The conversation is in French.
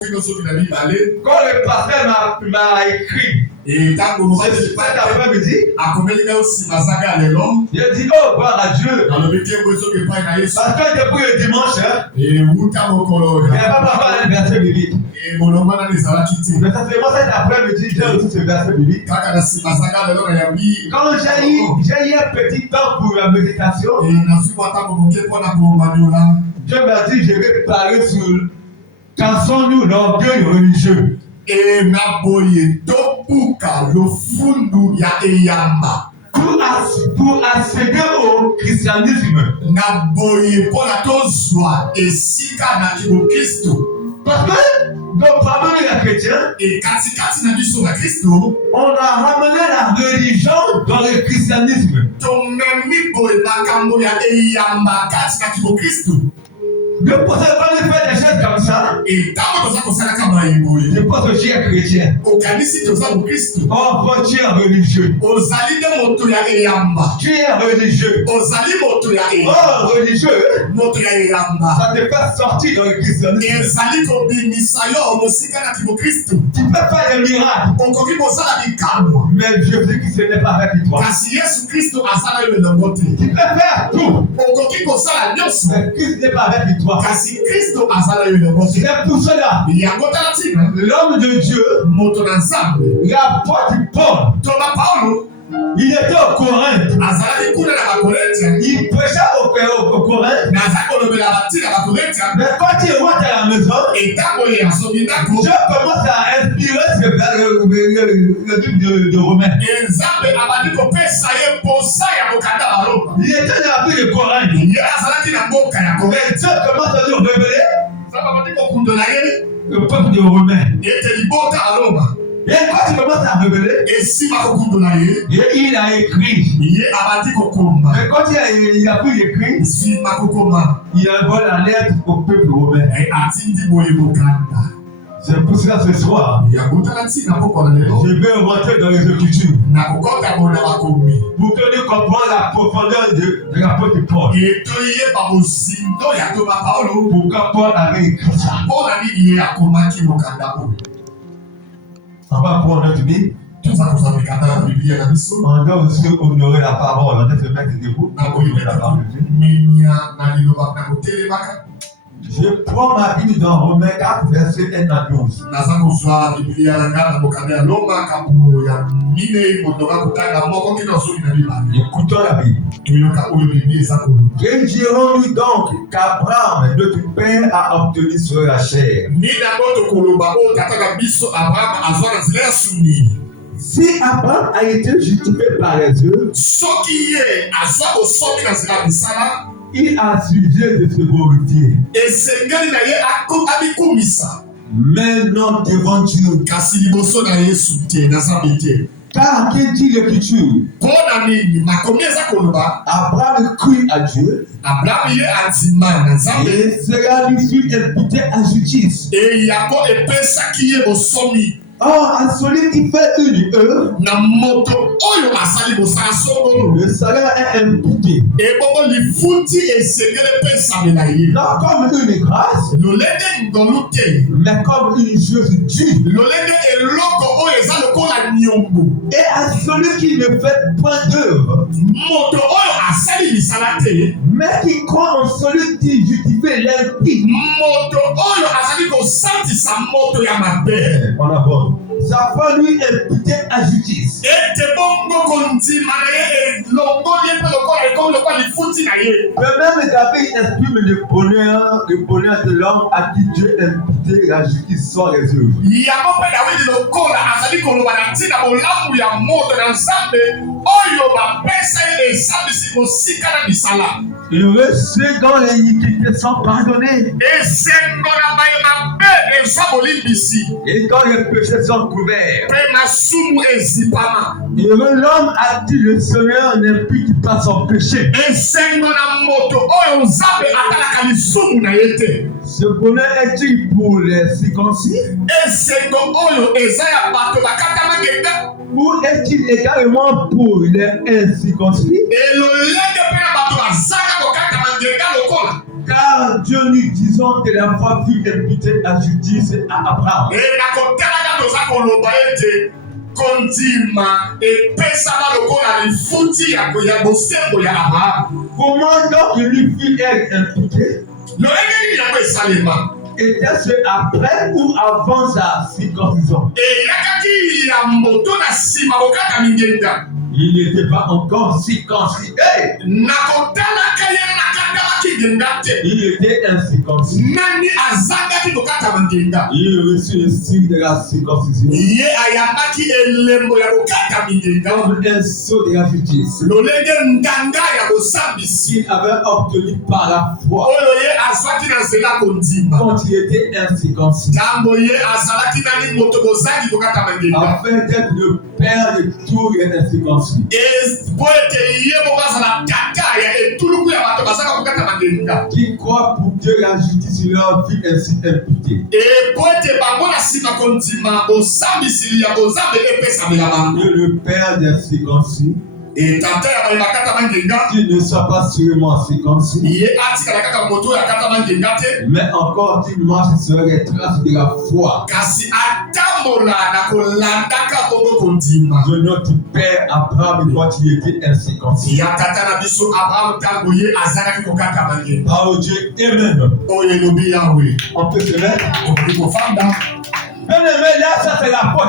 Quand le pasteur m'a écrit, et cet après-midi, j'ai dit, oh, gloire à Dieu. Parce que depuis le dimanche, il n'y a pas encore un verset biblique. Mais ça fait moi cet après-midi, j'ai reçu ce verset biblique. Quand j'ai eu un petit temps pour la méditation, Dieu m'a dit, je vais parler sur cassons-nous l'orgueil religieux. Et naboye topuka le fundu ya eyamba. Pour accéder au christianisme. Naboye pour la tozwa et sika na kibo Christo. Parce que nos parmi les chrétiens, et katikati na biso na Christo, on a ramené la religion dans le christianisme. Tomemi boye makambo ya eyamba kati na kibo Christo. Ne pensez pas de faire des choses comme ça. Et tant que ça je pense que tu es chrétien. Oh, tu es religieux. Tu es religieux. Oh, religieux. Ça te fait sortir dans le christianisme. Tu peux faire des miracles. Mais je sais que ce n'est pas avec toi. Tu peux faire tout. Mais Christ n'est pas avec toi. C'est pour cela, l'homme de Dieu, l'apôtre Paul, il était au Corinthe. Il prêchait au Corinthe. Mais quand il rentre à la maison, Dieu commence à inspirer le truc de Romain. Il était dans la ville de Corinthe. Et Dieu commence à lui révéler le peuple de Romain. Et quand tu commences à révéler, il a écrit. Et quand il a pu écrire, il envoie la lettre au peuple romain. C'est pour cela ce soir, je vais rentrer dans les Écritures pour que nous comprenions la profondeur de l'apôtre Paul. Pourquoi Paul avait écrit ça? On va prendre notre Bible. On doit aussi honorer la parole. On doit se mettre debout pour honorer la parole de Dieu. Je prends ma Bible dans Romains 4, verset 1 à 12. Écoutons la Bible. Que dirons-nous donc qu'Abraham, notre père, a obtenu sur la chair? Si Abraham a été justifié par les œuvres, il a suivi de se glorifier. Mais non devant Dieu. Car qui dit l'Écriture? Abraham crut à Dieu. Et cela lui fut imputé à justice. Or, à celui qui fait une œuvre, le salaire est imputé. Non comme une grâce, mais comme une chose due. Et à celui qui ne fait point d'œuvre, mais qui croit en celui qui justifie l'impie. On a bon. Ça va lui imputer à justice. Même David exprime le bonheur de l'homme à qui Dieu imputait la justice sans les œuvres. Heureux ceux dont les iniquités sont pardonnées et dont les péchés sont couverts. Heureux l'homme à qui le Seigneur n'impute pas son péché. Ce bonheur est-il pour les circoncis? Ou est-il également pour les incirconcis? Car Car Dieu nous disons que la foi fut imputée à justice à Abraham. Kondima epesama lokola lifuti ya bosembo ya Abraham. Comment donc il lui fut imputé? Lolenge nini yango esalema? Était-ce après ou avant sa circoncision? Eyakaki ya moto na nsima bokata mingenda. Il n'était pas encore circoncis. Nakotalaka ye nakatamaki ngenda te. Il était incirconcis. Nani azangaki kokata mingenda. Il reçut le signe de la circoncision. Ye ayambaki elembo ya kokata mingenda. Comme un sceau de la justice. Lolenge ndanga ya bosambisi. Il avait obtenu par la foi. Oyo ye azwaki na nzela kondima. Quand il était incirconcis. Tango ye azalaki nani moto bozangi kokata mingenda. Afin d'être le père de tous les incirconcis. Qui croient pour Dieu la justice leur vie ainsi imputée. Et le père des circoncis, et qui ne soit pas seulement circoncis, mais encore qui marche sur les traces de la foi de notre père Abraham quand il était incirconcis. Par Dieu Amen. On peut se mettre. Bien aimé, là, ça c'est la foi.